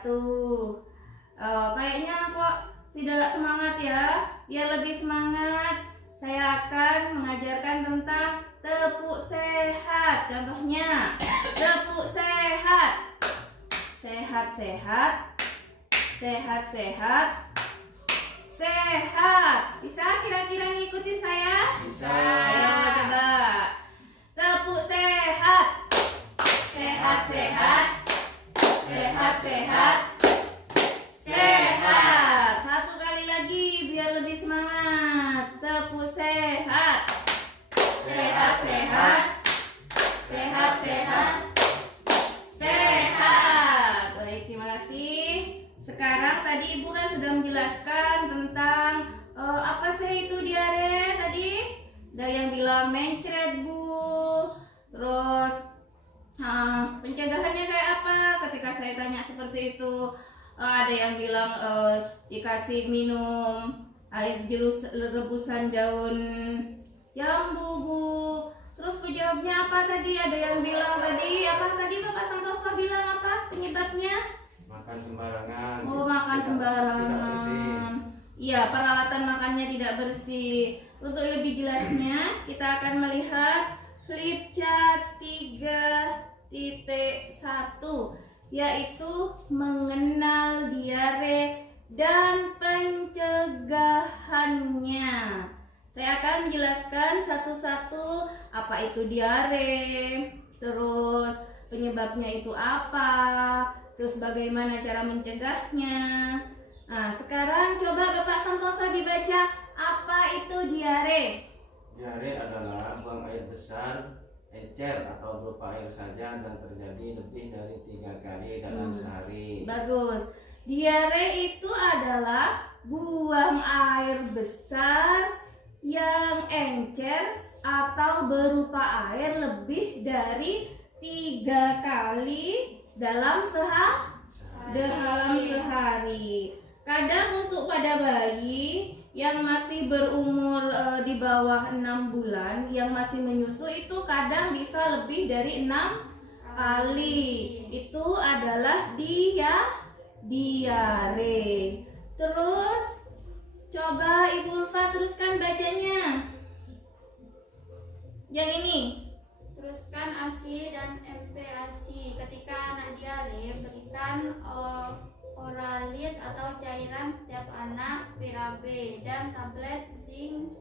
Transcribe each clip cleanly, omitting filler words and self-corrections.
wabarakatuh. Kayaknya kok tidak semangat ya. Biar lebih semangat, saya akan mengajarkan tentang tepuk sehat. Contohnya, tepuk sehat. Sehat-sehat. Sehat-sehat. Sehat. Bisa kira-kira ngikutin saya? Bisa. Ayo coba. Tepuk sehat. Sehat-sehat. Sehat-sehat. Sehat. Satu kali lagi biar lebih semangat. Tepuk sehat. Sehat-sehat. Sehat-sehat. Sehat. Baik, terima kasih. Sekarang tadi Ibu kan sudah menjelaskan tentang apa sih itu diare tadi? Ada yang bilang mencret, Bu. Terus pencegahannya kayak apa? Ketika saya tanya seperti itu, ada yang bilang dikasih minum air jeruk rebusan daun jambu, Bu. Terus penyebabnya apa tadi? Ada yang bilang tadi apa tadi Bapak Santoso bilang apa penyebabnya? Makan sembarangan. Oh, makan Tidak sembarangan. bersih. Iya, peralatan makannya tidak bersih. Untuk lebih jelasnya, kita akan melihat flip chart 3.1, yaitu mengenal diare dan pencegahannya. Saya akan menjelaskan satu-satu apa itu diare, terus penyebabnya itu apa, terus bagaimana cara mencegahnya. Nah, sekarang coba Bapak Santoso dibaca apa itu diare. Diare adalah buang air besar, encer atau berupa air saja dan terjadi lebih dari 3 kali dalam sehari. Bagus. Diare itu adalah buang air besar yang encer atau berupa air lebih dari 3 kali dalam sehari. Kadang untuk pada bayi yang masih berumur di bawah 6 bulan yang masih menyusu itu kadang bisa lebih dari 6 kali. Itu adalah diare. Terus coba Ibu Ulfa teruskan bacanya. Yang ini. Teruskan ASI dan MPASI. Ketika anak diare, berikan oralit atau cairan setiap anak BAB dan tablet zinc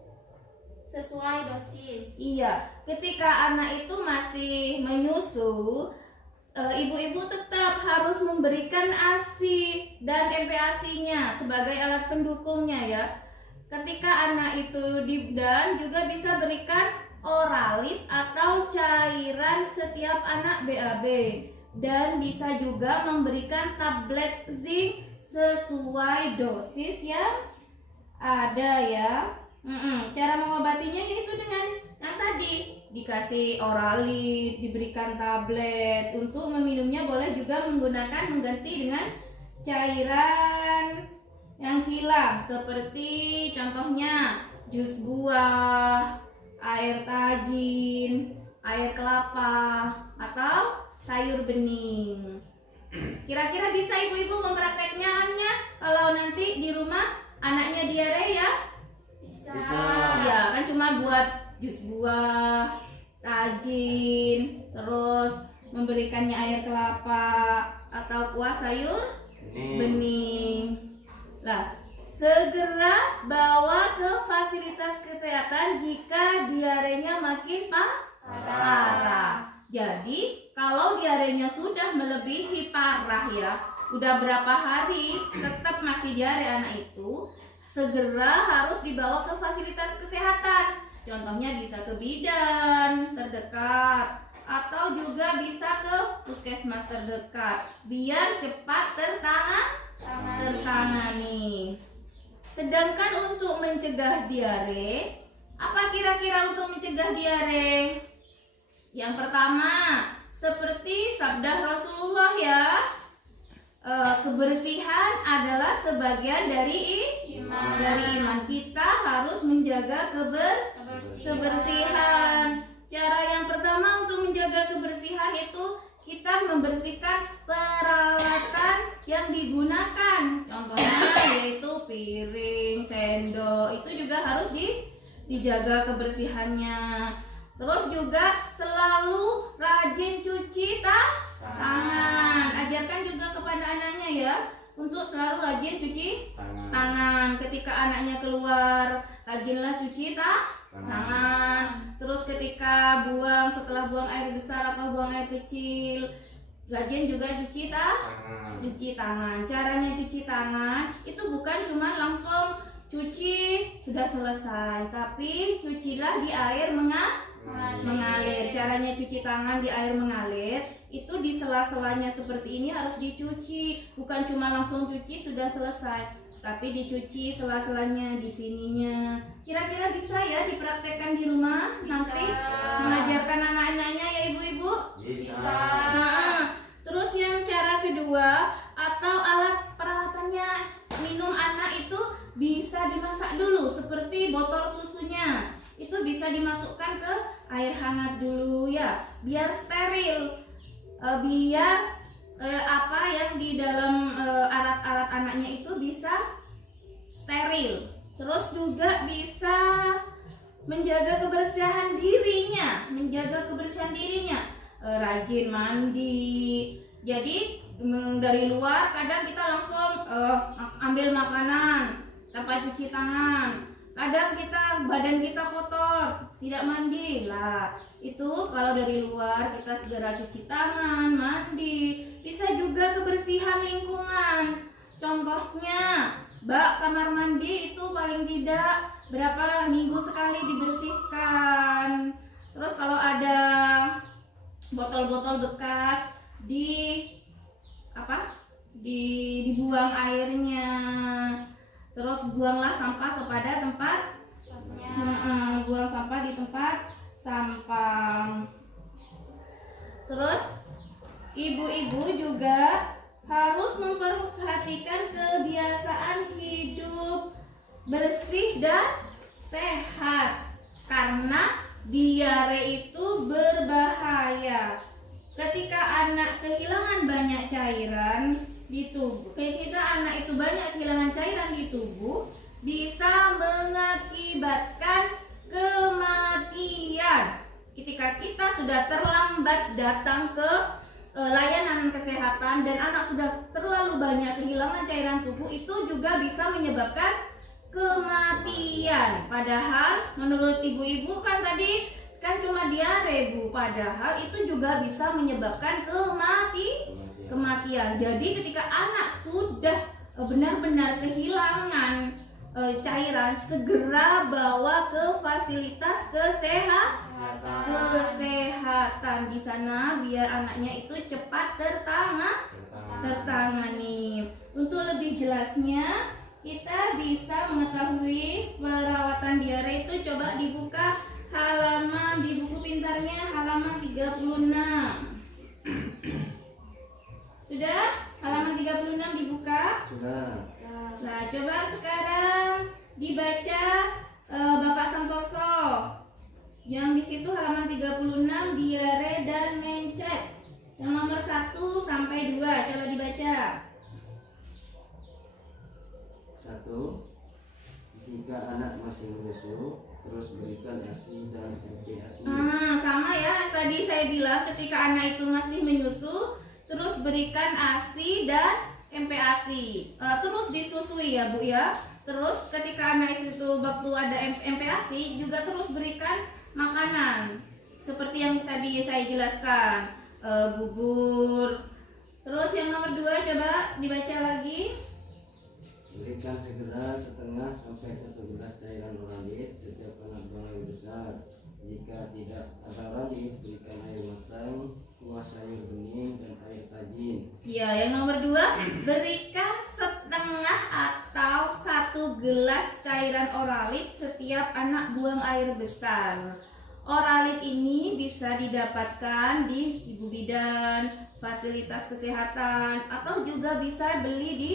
sesuai dosis. Iya, ketika anak itu masih menyusu, ibu-ibu tetap harus memberikan ASI dan MPASI-nya sebagai alat pendukungnya ya. Ketika anak itu dan juga bisa berikan oralit atau cairan setiap anak BAB dan bisa juga memberikan tablet zinc sesuai dosis yang ada ya. Cara mengobatinya yaitu dengan yang tadi dikasih oralit, diberikan tablet. Untuk meminumnya boleh juga mengganti dengan cairan yang hilang seperti contohnya jus buah, air tajin, air kelapa, atau sayur bening. Kira-kira bisa ibu-ibu mempraktekkannya kalau nanti di rumah anaknya diare ya? Bisa. Iya, kan cuma buat jus buah, tajin, terus memberikannya air kelapa atau kuah sayur bening. Lah, segera bawa ke fasilitas kesehatan jika diarenya makin parah. Jadi, kalau diarenya sudah melebihi parah ya, udah berapa hari tetap masih diare anak itu, segera harus dibawa ke fasilitas kesehatan. Contohnya bisa ke bidan terdekat atau juga bisa ke puskesmas terdekat biar cepat tertangani. Sedangkan untuk mencegah diare, apa kira-kira untuk mencegah diare? Yang pertama, seperti sabda Rasulullah ya, kebersihan adalah sebagian dari iman. Kita harus menjaga kebersihan. Cara yang pertama untuk menjaga kebersihan itu kita membersihkan peralatan yang digunakan. Contohnya yaitu piring, sendok, itu juga harus dijaga kebersihannya. Terus juga selalu rajin cuci tangan. Ajarkan juga kepada anaknya ya untuk selalu rajin cuci tangan. Ketika anaknya keluar, rajinlah cuci tangan. Terus ketika setelah buang air besar atau buang air kecil, rajin juga cuci tangan. Caranya cuci tangan itu bukan cuma langsung cuci sudah selesai, tapi cucilah di air mengalir. Caranya cuci tangan di air mengalir itu di sela-selanya seperti ini harus dicuci, bukan cuma langsung cuci sudah selesai, tapi dicuci sela-selanya di sininya. Kira-kira bisa ya dipraktekkan di rumah nanti mengajarkan anak-anaknya ya ibu-ibu? Bisa. Nah, terus yang cara kedua atau alat peralatannya minum anak itu bisa dimasak dulu seperti botol susunya. Itu bisa dimasukkan ke air hangat dulu ya, biar steril. Biar apa yang di dalam alat-alat anaknya itu bisa steril. Terus juga bisa menjaga kebersihan dirinya, rajin mandi. Jadi dari luar kadang kita langsung ambil makanan tanpa cuci tangan. Kadang badan kita kotor, tidak mandi lah. Itu kalau dari luar kita segera cuci tangan, mandi. Bisa juga kebersihan lingkungan. Contohnya, bak kamar mandi itu paling tidak berapa minggu sekali dibersihkan. Terus kalau ada botol-botol bekas dibuang airnya. Terus buanglah sampah kepada buang sampah di tempat sampah. Terus ibu-ibu juga harus memperhatikan kebiasaan hidup bersih dan sehat, karena diare itu berbahaya. Ketika anak kehilangan banyak cairan di tubuh, bisa mengakibatkan kematian. Ketika kita sudah terlambat datang ke layanan kesehatan dan anak sudah terlalu banyak kehilangan cairan tubuh, itu juga bisa menyebabkan kematian. Padahal menurut ibu-ibu kan tadi cuma diare Bu, padahal itu juga bisa menyebabkan kematian. Jadi ketika anak sudah benar-benar kehilangan cairan, segera bawa ke fasilitas kesehatan di sana biar anaknya itu cepat tertangani. Untuk lebih jelasnya kita bisa mengetahui perawatan diare itu, coba dibuka halaman di buku pintarnya halaman 36. Sudah? Halaman 36 dibuka? Sudah. Nah, coba sekarang dibaca Bapak Santoso. Yang di situ halaman 36 diare dan mencet. Yang nomor 1 sampai 2 coba dibaca. 1. Jika anak masih menyusu, terus berikan ASI dan MPASI. Sama ya yang tadi saya bilang, ketika anak itu masih menyusu, terus berikan ASI dan MPASI. Terus disusui ya Bu ya. Terus ketika anak itu waktu ada MPASI juga terus berikan makanan seperti yang tadi saya jelaskan, bubur. Terus yang nomor 2 coba dibaca lagi. Berikan segera setengah sampai 1 gelas cairan oralit setiap anak buang air besar. Jika tidak ada oralit, berikan air matang, kuah sayur bening dan air tajin. Ya, yang nomor 2, berikan setengah atau 1 gelas cairan oralit setiap anak buang air besar. Oralit ini bisa didapatkan di ibu bidan, fasilitas kesehatan, atau juga bisa beli di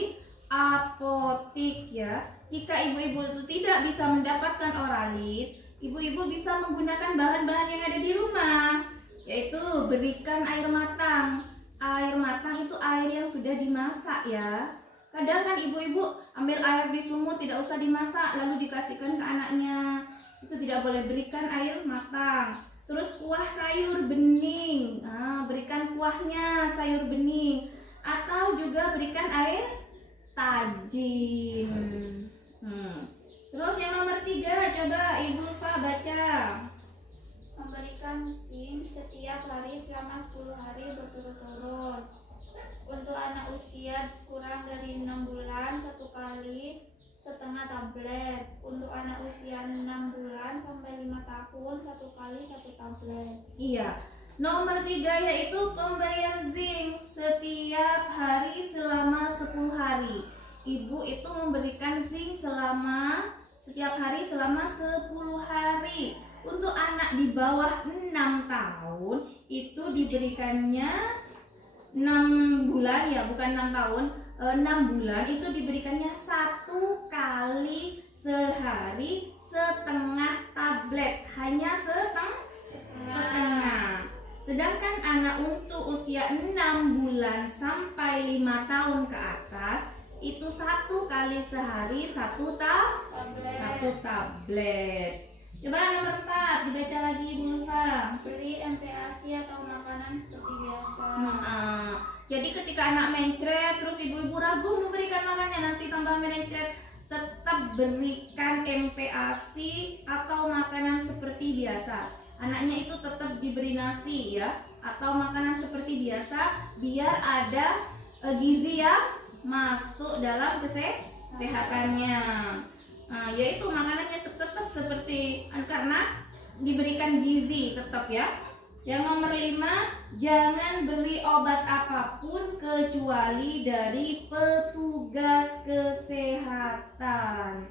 apotik ya. Jika ibu-ibu itu tidak bisa mendapatkan oralit, ibu-ibu bisa menggunakan bahan-bahan yang ada di rumah. yaitu berikan air matang. Air matang itu air yang sudah dimasak ya. Kadang kan ibu-ibu ambil air di sumur tidak usah dimasak lalu dikasihkan ke anaknya. Itu tidak boleh, berikan air matang. Terus kuah sayur bening, berikan kuahnya sayur bening. Atau juga berikan air tajin. Terus yang nomor 3, coba Ibu Ulfa baca. Memberikan zinc setiap hari selama 10 hari berturut-turut. Untuk anak usia kurang dari 6 bulan 1 kali setengah tablet. Untuk anak usia 6 bulan sampai 5 tahun 1 kali 1 tablet. Iya. Nomor 3 yaitu pemberian zinc setiap hari selama 10 hari. Ibu itu memberikan zinc setiap hari selama 10 hari. Untuk anak di bawah 6 tahun itu diberikannya 6 bulan ya, bukan 6 tahun, 6 bulan itu diberikannya 1 kali sehari setengah tablet, hanya setengah. Sedangkan anak untuk usia 6 bulan sampai 5 tahun ke atas itu 1 kali sehari 1 tablet. Coba nomor 4 dibaca lagi Ibu Ulfa. Beri MPASI atau makanan seperti biasa. Jadi ketika anak mencret terus ibu-ibu ragu memberikan makannya, nanti tambah mencret, tetap berikan MPASI atau makanan seperti biasa. Anaknya itu tetap diberi nasi ya, atau makanan seperti biasa biar ada gizi yang masuk dalam kesehatannya. Yaitu makanannya tetap seperti, karena diberikan gizi tetap ya. Yang nomor 5, jangan beli obat apapun kecuali dari petugas kesehatan.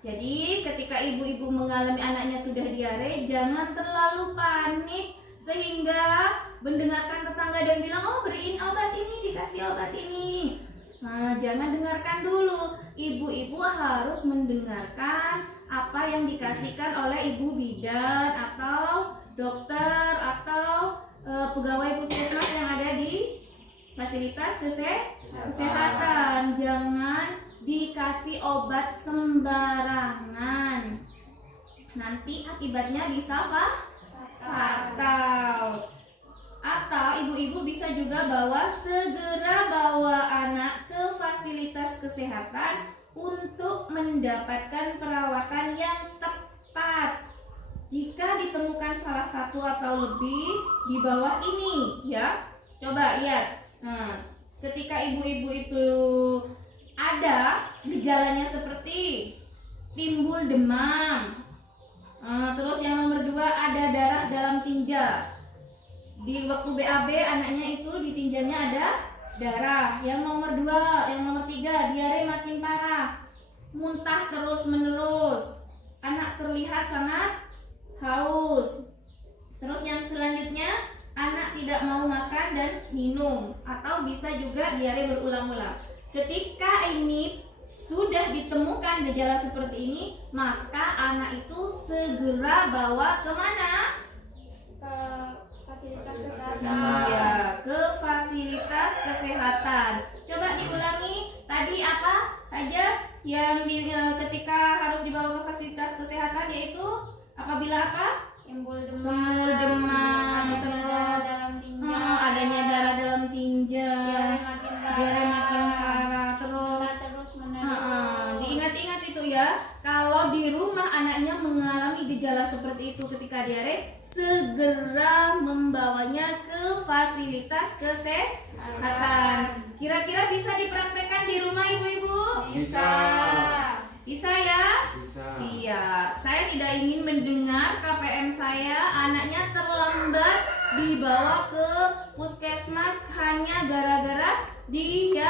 Jadi ketika ibu-ibu mengalami anaknya sudah diare, jangan terlalu panik sehingga mendengarkan tetangga dan bilang, oh beriin obat ini, dikasih obat ini. Jangan dengarkan dulu. Ibu-ibu harus mendengarkan apa yang dikasihkan oleh ibu bidan atau dokter atau pegawai puskesmas yang ada di fasilitas kesehatan. Jangan dikasih obat sembarangan. Nanti akibatnya bisa fatal. Atau ibu-ibu bisa juga segera bawa anak ke fasilitas kesehatan untuk mendapatkan perawatan yang tepat. Jika ditemukan salah satu atau lebih di bawah ini ya, coba lihat. Ketika ibu-ibu itu ada gejalanya seperti timbul demam, terus yang nomor 2 ada darah dalam tinja. Di waktu BAB anaknya itu di tinjanya ada darah. Yang nomor 2, yang nomor 3 diare makin parah, muntah terus menerus, anak terlihat sangat haus. Terus yang selanjutnya anak tidak mau makan dan minum, atau bisa juga diare berulang-ulang. Ketika ini sudah ditemukan gejala seperti ini, maka anak itu segera bawa kemana? Ke fasilitas kesehatan. Ya, ke fasilitas kesehatan. Coba diulangi tadi apa saja yang ketika harus dibawa ke fasilitas kesehatan, yaitu apabila apa? Timbul Timbul demam, terus adanya darah dalam tinja, diare makin parah, terus menerus. Diingat-ingat itu ya. Kalau di rumah anaknya mengalami gejala seperti itu ketika diare, segera membawanya ke fasilitas kesehatan. Kira-kira bisa dipraktekkan di rumah ibu-ibu? Bisa. Bisa ya? Bisa. Iya, saya tidak ingin mendengar KPM saya anaknya terlambat dibawa ke puskesmas hanya gara-gara diare.